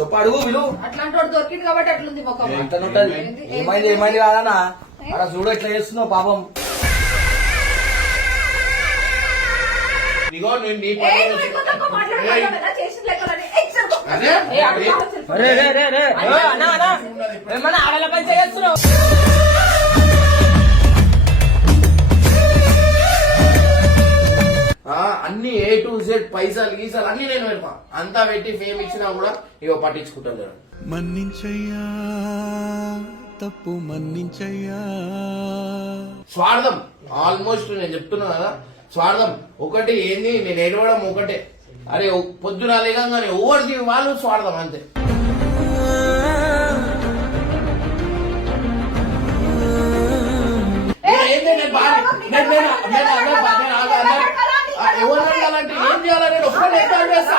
చెప్పు అడుగు విలు అట్లాంటి వాడు దొరికింది కాబట్టి అట్లుంది ముఖం. ఏమైంది ఏమైంది కాదన్నా అలా చూడు ఎట్లా చేస్తున్నావు పాపం. ఇగో నేను నీ ఏయ్, పక్కన నువ్వు ఎక్కువ తక్కువ మాట్లాడుతున్నావు కదా, చేసిన లెక్కలని. ఏయ్, సరుకు. అదే ఏయ్, అక్కడ కావచ్చు. ఏమన్నా ఆడల పని చేస్తున్నావు. అన్ని A to Z పైసలు గీసాలు అన్ని నేను పెడతా. అంతా పెట్టి ఫేమ్ ఇచ్చినా కూడా ఇగో పట్టించుకుంటాను. మన్నించయ్యా తప్పు మన్నించయ్యా. స్వార్థం ఆల్మోస్ట్ నేను చెప్తున్నా కదా, స్వార్థం ఒకటి ఏంది, నేను ఏడవడం ఒకటే. అరే పొద్దున లేకంగానే ఎవరికి వాళ్ళు స్వార్థం అంతే. ఎవరు అడగాలంటే ఏం చేయాలని ఒక్కటే చేస్తా.